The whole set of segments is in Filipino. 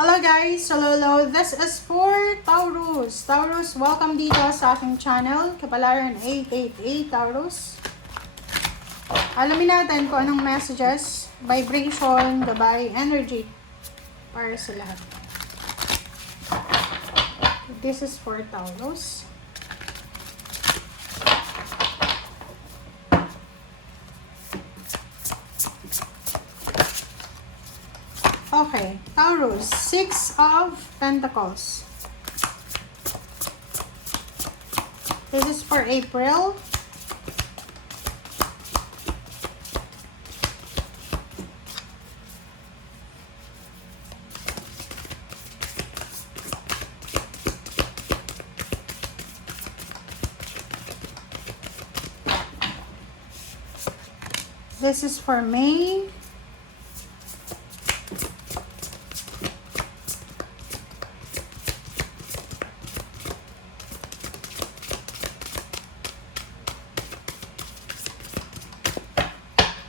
Hello guys! Hello! This is for Taurus. Taurus, welcome dito sa aking channel. Kapalaran 888 Taurus. Alamin natin kung anong messages, vibration, gabay, energy para sa lahat. This is for Taurus. Okay, Taurus, 6 of Pentacles. This is for April. This is for May.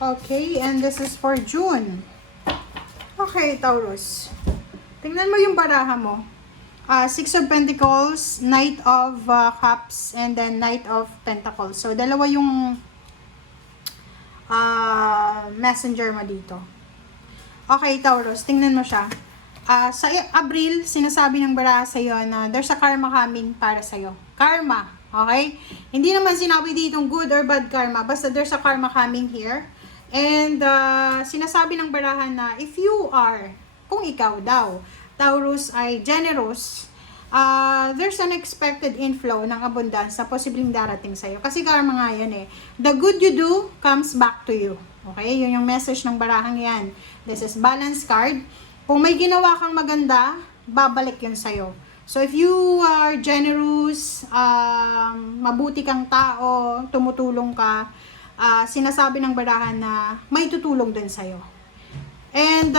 Okay, and this is for June. Okay, Taurus. Tingnan mo yung baraha mo. Six of Pentacles, Knight of Cups, and then Knight of Pentacles. So, dalawa yung messenger mo dito. Okay, Taurus, tingnan mo siya. Sa Abril, sinasabi ng baraha sa'yo na there's a karma coming para sa'yo. Karma, okay? Hindi naman sinabi ditong good or bad karma, basta there's a karma coming here. And sinasabi ng baraha na if you are, kung ikaw daw, Taurus ay generous, there's an expected inflow ng abundance na posibleng darating sa'yo. Kasi karma nga yan eh. The good you do comes back to you. Okay? Yun yung message ng barahang yan. This is balance card. Kung may ginawa kang maganda, babalik yun sa'yo. So if you are generous, mabuti kang tao, tumutulong ka, sinasabi ng barahan na may tutulong din sa'yo. And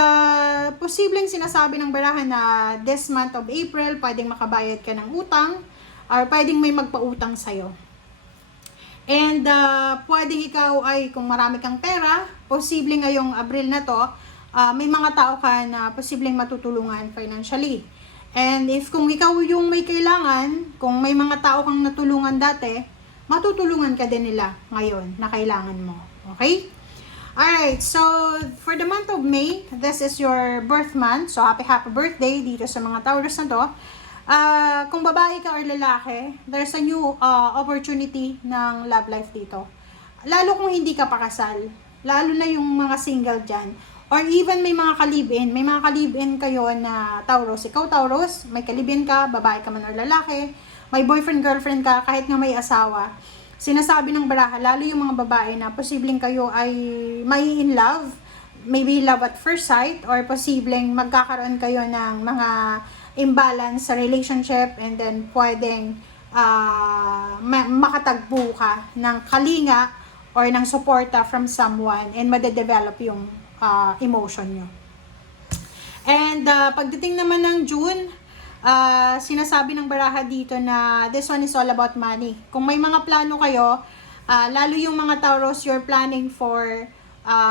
posibleng sinasabi ng barahan na this month of April, pwedeng makabayad ka ng utang or pwedeng may magpautang sa'yo. And pwedeng ikaw ay, kung marami kang pera, posibleng ngayong Abril na to, may mga tao ka na posibleng matutulungan financially. And if kung ikaw yung may kailangan, kung may mga tao kang natulungan dati, matutulungan ka din nila ngayon na kailangan mo. Okay? Alright, so for the month of May, this is your birth month. So happy birthday dito sa mga Taurus na to. Kung babae ka or lalaki, there's a new opportunity ng love life dito. Lalo kung hindi ka pakasal, lalo na yung mga single dyan. Or even may mga kalibin kayo na Taurus. Ikaw Taurus, may kalibin ka, babae ka man or lalaki, may boyfriend, girlfriend ka, kahit nga may asawa, sinasabi ng baraha, lalo yung mga babae na posibleng kayo ay may in love, maybe love at first sight, or posibleng magkakaroon kayo ng mga imbalance sa relationship, and then pwedeng makatagpo ka ng kalinga or ng suporta from someone and madedevelop yung emotion nyo. And pagdating naman ng June, sinasabi ng baraha dito na this one is all about money. Kung may mga plano kayo, lalo yung mga Taurus, you're planning for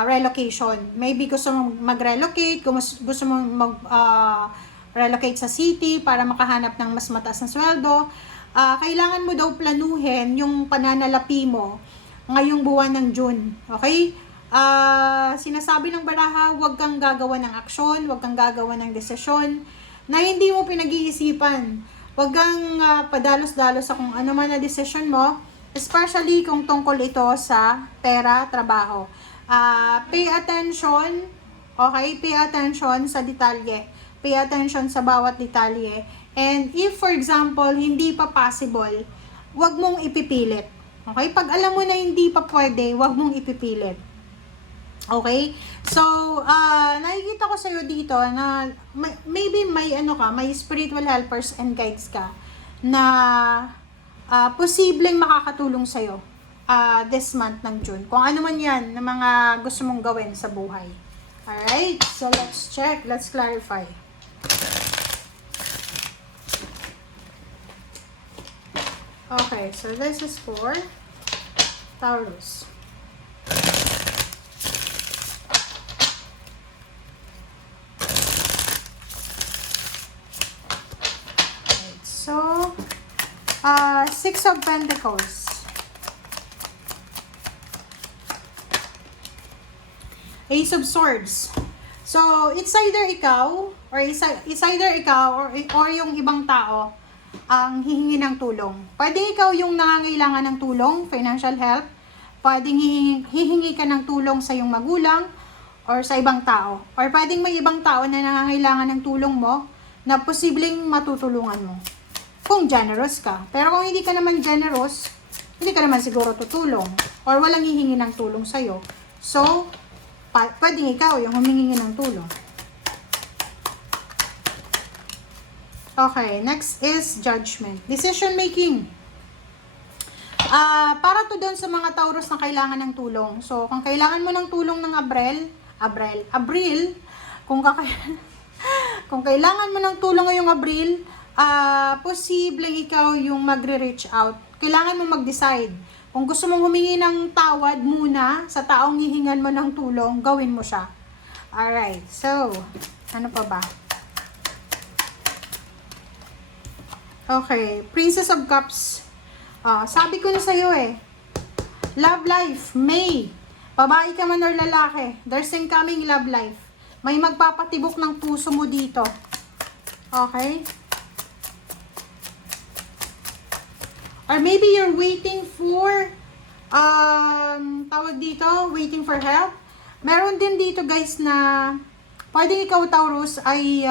relocation. Maybe gusto mong mag-relocate, gusto mong mag-relocate sa city para makahanap ng mas mataas na sweldo. Kailangan mo daw planuhin yung pananalapi mo ngayong buwan ng June. Okay? Sinasabi ng baraha, huwag kang gagawa ng aksyon, huwag kang gagawa ng desisyon na hindi mo pinag-iisipan. Huwag kang padalos-dalos sa kung ano man na decision mo, especially kung tungkol ito sa pera, trabaho. Pay attention, okay? Pay attention sa detalye. Pay attention sa bawat detalye. And if, for example, hindi pa possible, huwag mong ipipilit. Okay? Pag alam mo na hindi pa pwede, huwag mong ipipilit. Okay? So, nakikita ko sa'yo dito na maybe may may spiritual helpers and guides ka na posibleng makakatulong sa'yo this month ng June. Kung ano man yan na mga gusto mong gawin sa buhay. Alright? So, let's check. Let's clarify. Okay. So, this is for Taurus. Six of Pentacles. Ace of Swords. So, it's either ikaw or yung ibang tao ang hihingi ng tulong. Pwedeng ikaw yung nangangailangan ng tulong, financial help. Pwedeng hihingi ka ng tulong sa iyong magulang or sa ibang tao. Or pwedeng may ibang tao na nangangailangan ng tulong mo na posibleng matutulungan mo. Kung generous ka. Pero kung hindi ka naman generous, hindi ka naman siguro tutulong. Or walang hihingi ng tulong sa'yo. So, pwedeng ikaw yung humingi ng tulong. Okay, next is Judgment. Decision making. Para to doon sa mga Taurus na kailangan ng tulong. So, kung kailangan mo ng tulong ng Abril, kung kailangan mo ng tulong ngayong Abril, posibleng ikaw yung magre-reach out. Kailangan mo mag-decide. Kung gusto mong humingi ng tawad muna sa taong hihingan mo ng tulong, gawin mo siya. Alright, so, ano pa ba? Okay, Princess of Cups. Sabi ko na sa'yo love life, May. Babae ka man or lalaki, there's incoming love life. May magpapatibok ng puso mo dito. Okay? Or maybe you're waiting for, tawag dito, waiting for help. Meron din dito guys na, pwedeng ikaw Taurus ay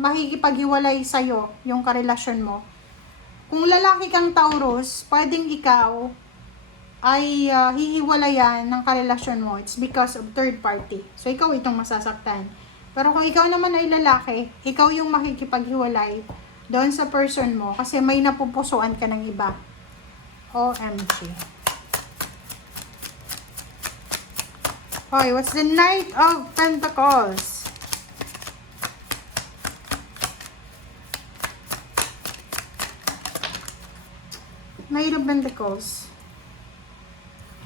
makikipaghiwalay sa'yo yung karelasyon mo. Kung lalaki kang Taurus, pwedeng ikaw ay hihiwalayan ng karelasyon mo. It's because of third party. So, ikaw itong masasaktan. Pero kung ikaw naman ay lalaki, ikaw yung makikipaghiwalay doon sa person mo kasi may napupusuan ka ng iba. OMG. Okay, what's the Knight of Pentacles? Knight of Pentacles.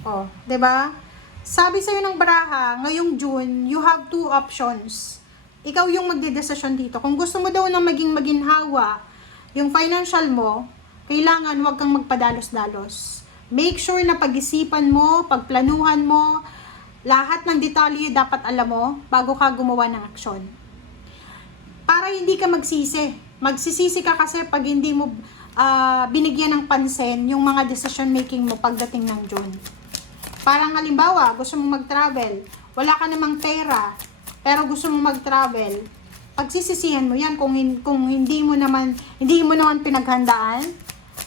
Oh, 'di ba? Sabi sa'yo ng baraha, ngayong June, you have two options. Ikaw yung magdedesisyon dito. Kung gusto mo daw na maging maginhawa yung financial mo, kailangan wag kang magpadalos-dalos. Make sure na pag-isipan mo, pagplanuhan mo, lahat ng detalye dapat alam mo bago ka gumawa ng aksyon. Para hindi ka magsisi. Magsisisi ka kasi pag hindi mo binigyan ng pansin yung mga decision making mo pagdating ng June. Parang halimbawa, gusto mong mag-travel, wala ka namang pera, pero gusto mong mag-travel, pagsisisihan mo yan kung hindi mo naman pinaghandaan,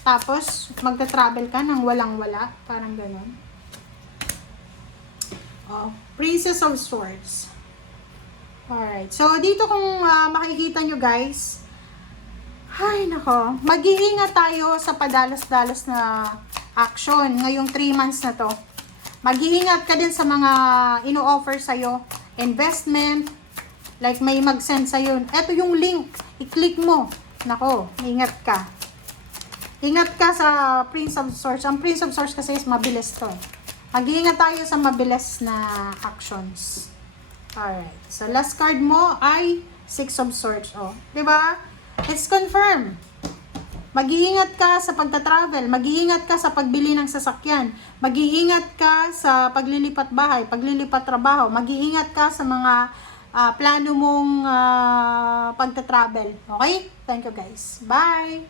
tapos magta-travel ka nang walang-wala, parang gano'n. Oh, Princess of Swords. Alright, so dito kung makikita nyo guys, ay nako, mag-iingat tayo sa padalos-dalos na action ngayong 3 months na to. Mag-iingat ka din sa mga ino-offer sa'yo, investment, like may mag-send sa'yo, eto yung link, i-click mo, nako, ingat ka. Ingat ka sa Prince of Swords. Ang Prince of Swords kasi is mabilis to. Mag-iingat tayo sa mabilis na actions. Alright, so last card mo ay Six of Swords, oh, diba? It's confirmed. Mag-iingat ka sa pagta-travel, mag-iingat ka sa pagbili ng sasakyan, mag-iingat ka sa paglilipat bahay, paglilipat trabaho, mag-iingat ka sa mga plano mong pagta-travel. Okay? Thank you guys. Bye!